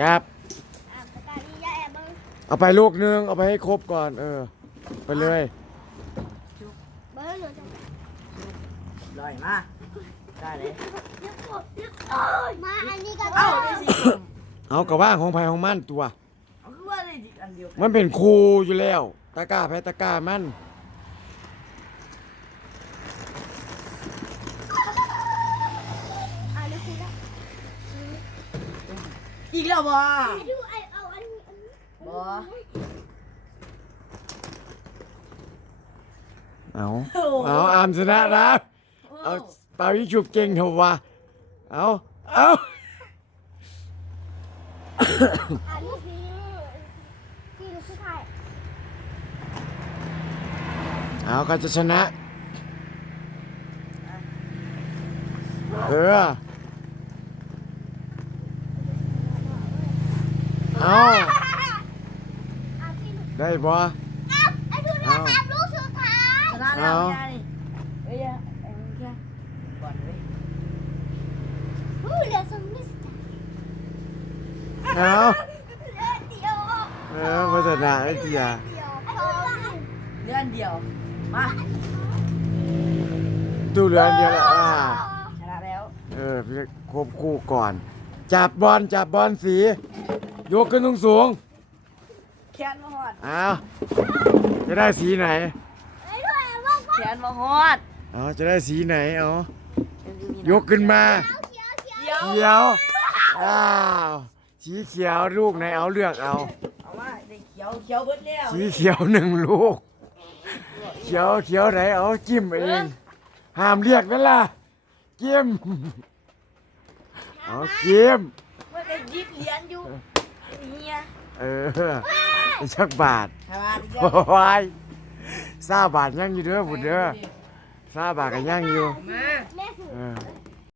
จับอะประกาศนี้ยายแอบเบิ้งเอาไปลูกนึง เอาไปให้ครบก่อน เออ ไปเลยเบิ้งหนูจะลอยมา ได้เลยยึดกดยึดเอ้ยมาอันนี้ก็เอ้าได้ได้สิเอากระว่างของไผของมันตัว เอาคือว่าได้อันเดียวกัมันเป็นครูอยู่แล้ว ตะกร้าแพ้ตะกร้ามัน อันนี้คือได้ อีกแล้วบ่ไปดูไอเอาอันนี้อันนี้บ่เอาเอาอามชนะนะเอาเปายิ่งฉุบเก่งเถอะวะเอาเอาอันนี้คือที่หนูคือใครเอาก็จะชนะ เออ เอาเอาที่หนูได้บ่เอาไอ้ดูนะเอาตามลูกสุดท้ายชนะแล้วไม่ได้นี่เอ้ยไอ้มึงแค่ก่อนเลยอู้เหลือสองมิสเตอร์เอาเหลือเดียวเออพัฒนาไอ้เจียเดียวพอเลื่อนเดียว มาตู้เรือนเดียวละอ่าชนะแล้ว เออพี่ควบคู่ก่อน จับบอลจับบอลสี ยกขึ้นสูงสูงแขนมาฮอดๆเอาจะได้สีไหนไอ้ด้วยว่าแขนมาฮอดเอาจะได้สีไหนเอายกขึ้นมาเขียวเขียวเดี๋ยวเขียวอ้าวสีเขียวลูกไหนเอาเลือกเอาเอามาได้เขียวเขียวเบิดแล้วสีเขียวหนึ่งลูกเขียวเขียวไหนเอาจิ้มเองห้ามเรียกนั่นล่ะจิ้มเอาจิ้มว่าได้ยิบเหรียญอยู่ เฮียเออชักบาทใช่ป่ะโอ้ยซาบาทยังอยู่เด้อบุญเด้อซาบาทก็ยังอยู่ มา แม่สูเออ